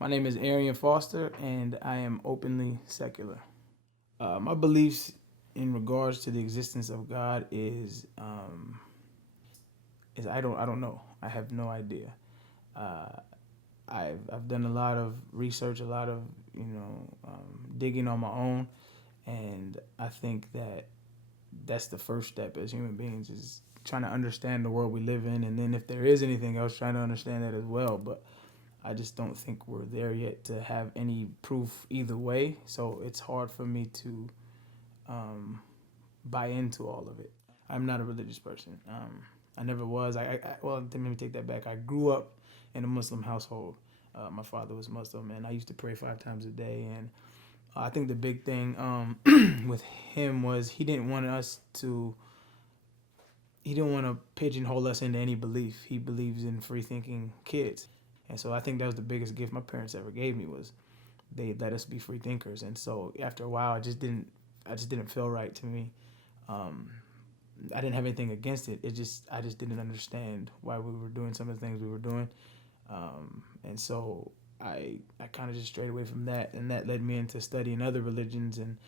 My name is Arian Foster, and I am openly secular. My beliefs in regards to the existence of God is I don't know. I have no idea. Uh, I've done a lot of research, a lot of digging on my own, and I think that that's the first step as human beings is trying to understand the world we live in, and then if there is anything else, trying to understand that as well. But I just don't think we're there yet to have any proof either way. So it's hard for me to um, buy into all of it. I'm not a religious person. I never was. Well, let me take that back. I grew up in a Muslim household. My father was Muslim, and I used to pray 5 times a day. And I think the big thing with him was he didn't want to pigeonhole us into any belief. He believes in free thinking kids. And so I think that was the biggest gift my parents ever gave me was they let us be free thinkers. And so after a while, I just didn't feel right to me. Um, I didn't have anything against it. I just didn't understand why we were doing some of the things we were doing. And so I kind of just strayed away from that, and that led me into studying other religions and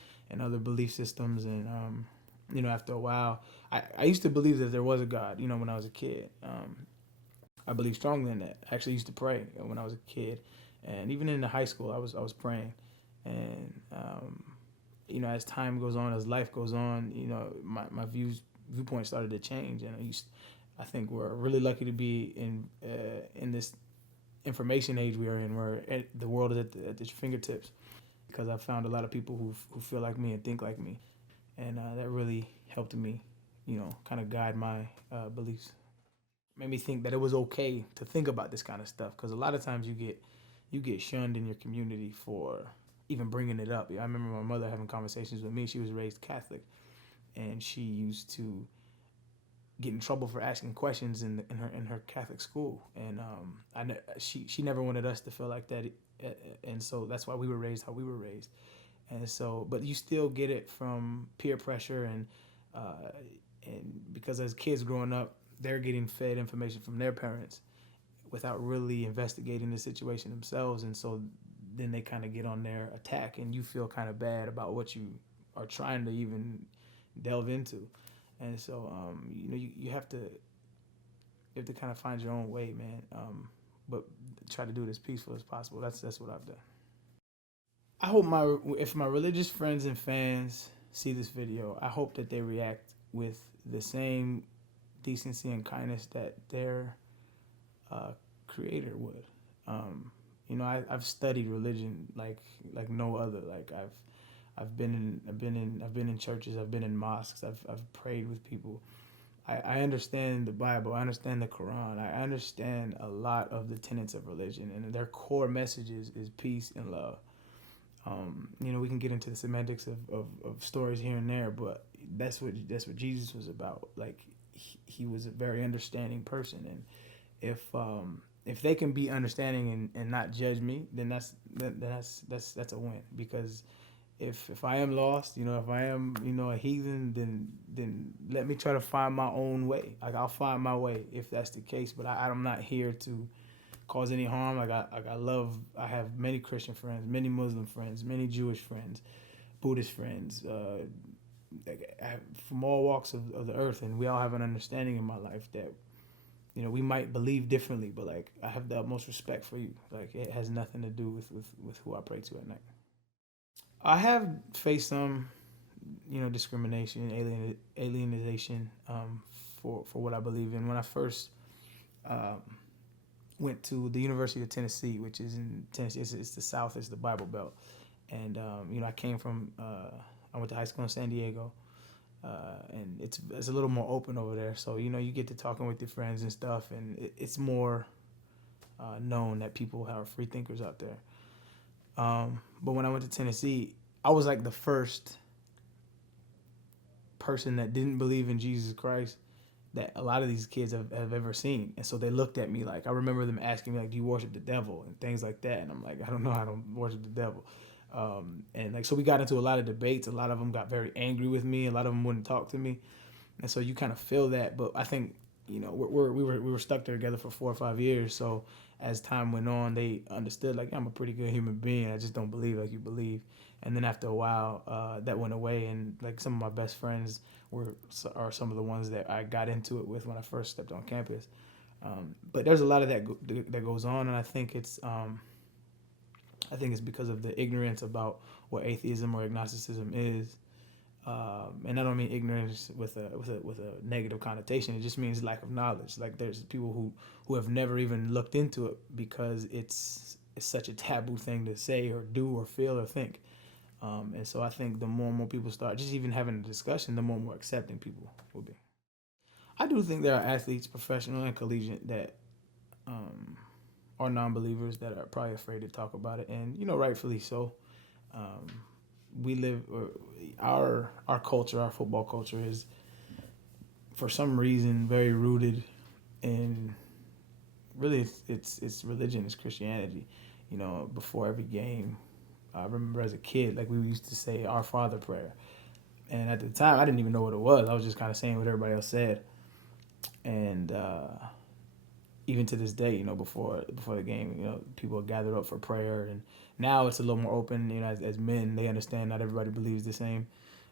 other belief systems. And after a while, I used to believe that there was a God. When I was a kid, I believe strongly in that. I actually used to pray when I was a kid, and even in the high school, I was praying, and as time goes on, as life goes on, my viewpoint started to change, and I think we're really lucky to be in this information age we are in, where the world is at your fingertips. Because I found a lot of people who feel like me and think like me, and that really helped me, kind of guide my beliefs. Made me think that it was okay to think about this kind of stuff, because a lot of times you get shunned in your community for even bringing it up. I remember my mother having conversations with me. She was raised Catholic, and she used to get in trouble for asking questions in her Catholic school, and she never wanted us to feel like that, and so that's why we were raised how we were raised, and so but you still get it from peer pressure uh, and because as kids growing up, they're getting fed information from their parents without really investigating the situation themselves, and so then they kind of get on their attack, and you feel kind of bad about what you are trying to even delve into, and so you have to kind of find your own way, man. But try to do it as peaceful as possible. That's what I've done. I hope if my religious friends and fans see this video, I hope that they react with the same decency and kindness that their uh, creator would. I've studied religion like no other. Like I've been in churches. I've been in mosques. I've prayed with people. I understand the Bible. I understand the Quran. I understand a lot of the tenets of religion, and their core messages is peace and love. We can get into the semantics of stories here and there, but that's what Jesus was about. Like he was a very understanding person, and if they can be understanding and not judge me, then that's a win. Because if I am lost, if I am a heathen, then let me try to find my own way. Like I'll find my way if that's the case. But I'm not here to cause any harm. I have many Christian friends, many Muslim friends, many Jewish friends, Buddhist friends, from all walks of the earth, and we all have an understanding in my life that we might believe differently, but like I have the utmost respect for you. Like it has nothing to do with who I pray to at night. I have faced some, discrimination, alienization, for what I believe in. When I first um, went to the University of Tennessee, which is in Tennessee, it's the South, it's the Bible Belt, and I came from, I went to high school in San Diego, and it's a little more open over there. So you get to talking with your friends and stuff, and it's more known that people are free thinkers out there. But when I went to Tennessee, I was like the first person that didn't believe in Jesus Christ that a lot of these kids have ever seen. And so they looked at me like, I remember them asking me, like, do you worship the devil and things like that? And I'm like, I don't know, I don't worship the devil. And like, so we got into a lot of debates. A lot of them got very angry with me. A lot of them wouldn't talk to me. And so you kind of feel that. But I think, we were stuck there together for 4 or 5 years. So as time went on, they understood like I'm a pretty good human being. I just don't believe like you believe. And then after a while, that went away, and like some of my best friends are some of the ones that I got into it with when I first stepped on campus. But there's a lot of that goes on, and I think it's because of the ignorance about what atheism or agnosticism is. And I don't mean ignorance with a negative connotation. It just means lack of knowledge. Like there's people who have never even looked into it because it's such a taboo thing to say or do or feel or think. And so I think the more and more people start just even having a discussion, the more and more accepting people will be. I do think there are athletes, professional and collegiate, that um, are non-believers that are probably afraid to talk about it, and rightfully so. Um, we live our culture, our football culture is for some reason very rooted in really it's religion, it's Christianity. Before every game, I remember as a kid, like we used to say Our Father prayer, and at the time I didn't even know what it was. I was just kind of saying what everybody else said, and even to this day, before the game, people are gathered up for prayer, and now it's a little more open. As men, they understand not everybody believes the same.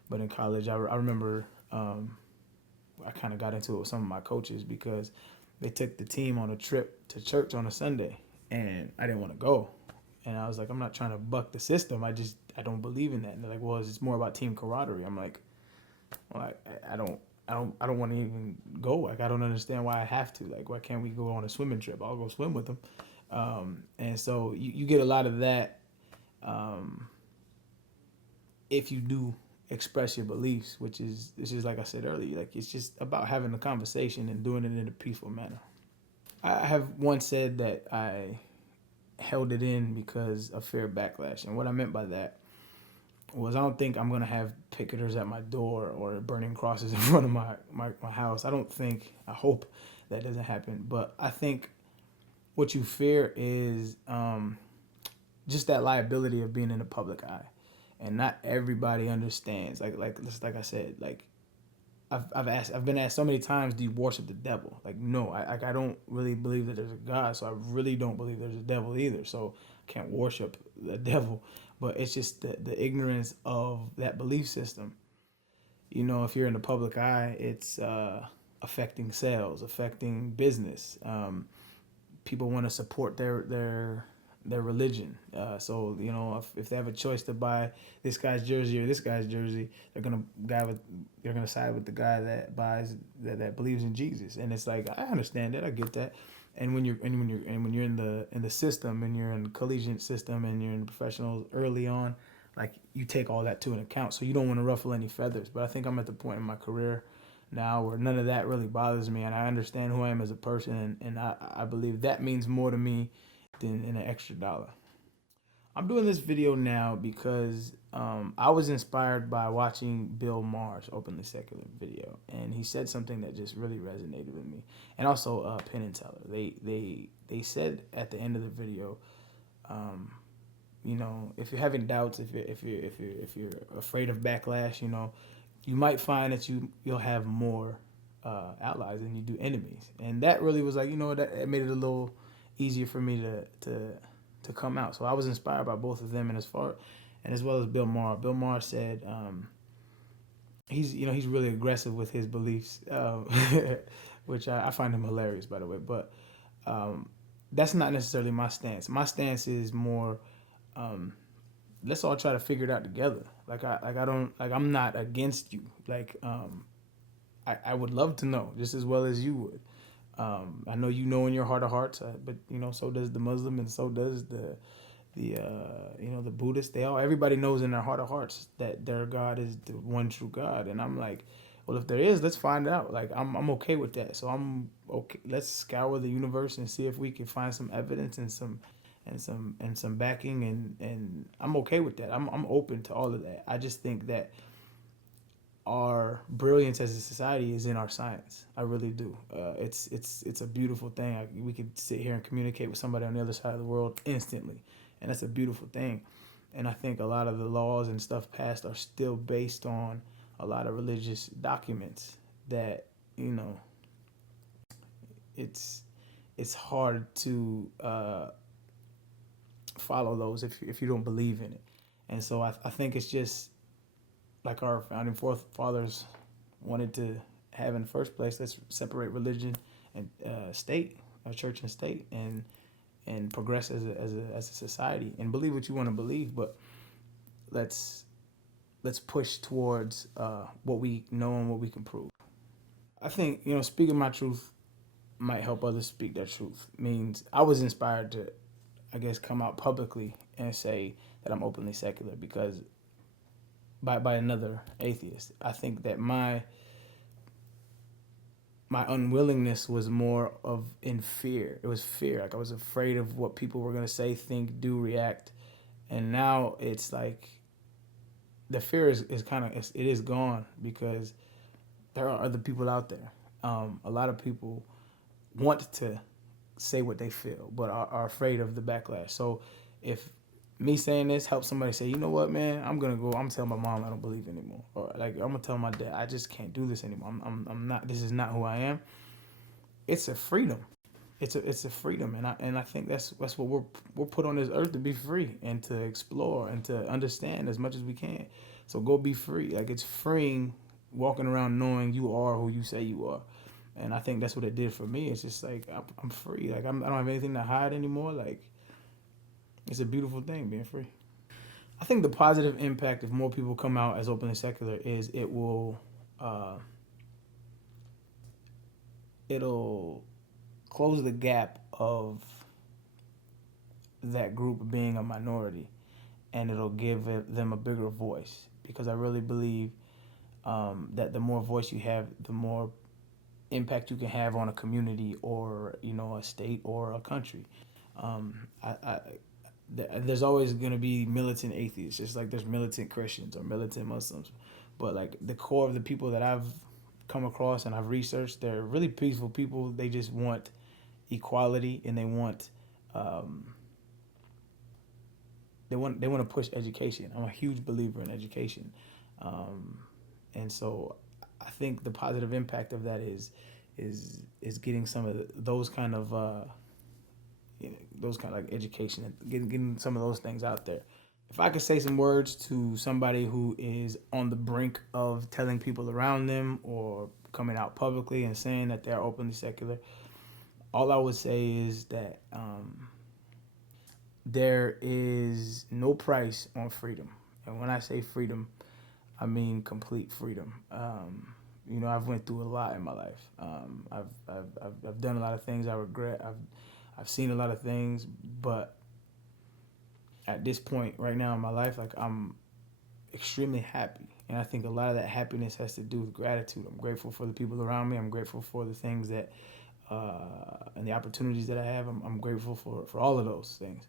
But in college, I remember I kind of got into it with some of my coaches because they took the team on a trip to church on a Sunday, and I didn't want to go. And I was like, I'm not trying to buck the system. I don't believe in that. And they're like, well, it's more about team camaraderie. I'm like, well, I don't want to even go. Like, I don't understand why I have to. Like, why can't we go on a swimming trip? I'll go swim with them. And so you get a lot of that if you do express your beliefs, which is like I said earlier, like it's just about having a conversation and doing it in a peaceful manner. I have once said that I held it in because of fear of backlash, and what I meant by that was I don't think I'm gonna have picketers at my door or burning crosses in front of my house. I hope that doesn't happen. But I think what you fear is just that liability of being in the public eye, and not everybody understands. Like I said, like I've been asked so many times, do you worship the devil? Like, no, I don't really believe that there's a God, so I really don't believe there's a devil either. So I can't worship the devil, but it's just the ignorance of that belief system. If you're in the public eye, it's affecting sales, affecting business. People want to support their religion. So if they have a choice to buy this guy's jersey or this guy's jersey, they're gonna side with the guy that buys that believes in Jesus. And it's like, I understand that, I get that. And when you're in the system, and you're in the collegiate system, and you're in the professional early on, like you take all that to an account. So you don't want to ruffle any feathers. But I think I'm at the point in my career now where none of that really bothers me, and I understand who I am as a person, and I believe that means more to me than an extra dollar. I'm doing this video now because I was inspired by watching Bill Maher's Openly Secular video, and he said something that just really resonated with me. And also Penn and Teller, they said at the end of the video, if you're having doubts, if you're afraid of backlash, you might find that you'll have more allies than you do enemies. And that really was like, that it made it a little easier for me to come out. So I was inspired by both of them, and as well as Bill Maher. Bill Maher said he's really aggressive with his beliefs, which I find him hilarious, by the way. But that's not necessarily my stance. My stance is more let's all try to figure it out together. I'm not against you. I would love to know just as well as you would. I know in your heart of hearts, but so does the Muslim, and so does the Buddhist. Everybody knows in their heart of hearts that their God is the one true God, and I'm like, well, if there is, let's find out. Like I'm okay with that. So I'm okay. Let's scour the universe and see if we can find some evidence and some backing, and I'm okay with that. I'm open to all of that. I just think that our brilliance as a society is in our science. I really do. It's a beautiful thing. We could sit here and communicate with somebody on the other side of the world instantly, and that's a beautiful thing. And I think a lot of the laws and stuff passed are still based on a lot of religious documents that it's it's hard to follow those if you don't believe in it. And so I think it's just like our founding fathers wanted to have in the first place. Let's separate religion and state, church and state, and progress as a society and believe what you want to believe. But let's push towards what we know and what we can prove. I think speaking my truth might help others speak their truth. Means I was inspired to, I guess, come out publicly and say that I'm openly secular because by another atheist. I think that my unwillingness was more of in fear. It was fear. Like I was afraid of what people were gonna say, think, do, react. And now it's like the fear is kind of it is gone because there are other people out there. A lot of people want to say what they feel, but are afraid of the backlash. So if me saying this helps somebody say, you know what, man, I'm gonna tell my mom I don't believe anymore, or like I'm gonna tell my dad I just can't do this anymore. I'm not. This is not who I am. It's a freedom. It's a freedom, and I think that's what we're put on this earth to be free and to explore and to understand as much as we can. So go be free. Like it's freeing walking around knowing you are who you say you are. And I think that's what it did for me. It's just like I'm free. Like I don't have anything to hide anymore. Like it's a beautiful thing being free. I think the positive impact if more people come out as open and secular is it'll close the gap of that group being a minority, and it'll give them a bigger voice because I really believe that the more voice you have, the more impact you can have on a community or a state or a country. There's always going to be militant atheists, just like there's militant Christians or militant Muslims. But like the core of the people that I've come across and I've researched, they're really peaceful people. They just want equality and um, they want to push education. I'm a huge believer in education, um, and so I think the positive impact of that is getting some of those kind of those kind of like education and getting some of those things out there. If I could say some words to somebody who is on the brink of telling people around them or coming out publicly and saying that they're openly secular, all I would say is that there is no price on freedom. And when I say freedom, I mean complete freedom. I've went through a lot in my life. I've done a lot of things I regret. I've seen a lot of things, but at this point right now in my life, like I'm extremely happy. And I think a lot of that happiness has to do with gratitude. I'm grateful for the people around me. I'm grateful for the things that and the opportunities that I have. I'm grateful for all of those things.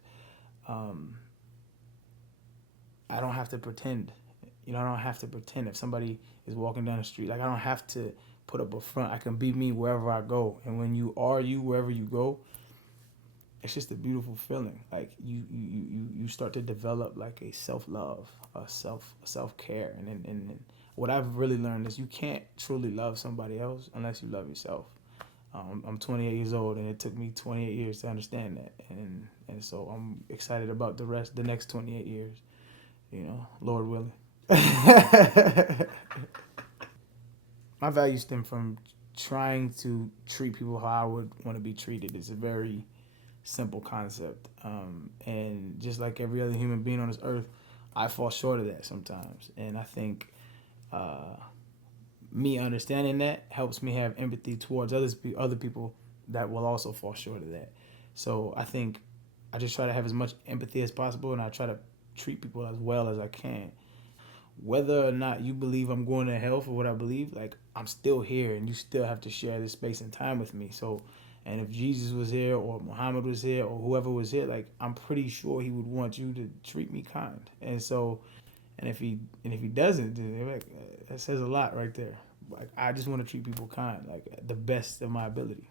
Um, I don't have to pretend. I don't have to pretend if somebody is walking down the street. Like I don't have to put up a front. I can be me wherever I go. And when you are you wherever you go, it's just a beautiful feeling. Like you start to develop like a self love, a self care, and what I've really learned is you can't truly love somebody else unless you love yourself. I'm 28 years old, and it took me 28 years to understand that, and so I'm excited about the next 28 years. Lord willing. My values stem from trying to treat people how I would want to be treated. It's a very simple concept, and just like every other human being on this earth, I fall short of that sometimes, and I think me understanding that helps me have empathy towards other people that will also fall short of that. So I think I just try to have as much empathy as possible, and I try to treat people as well as I can. Whether or not you believe I'm going to hell for what I believe, like I'm still here, and you still have to share this space and time with me. So, and if Jesus was here, or Muhammad was here, or whoever was here, like I'm pretty sure he would want you to treat me kind. And so, and if he doesn't, then like, that says a lot right there. Like I just want to treat people kind, like the best of my ability.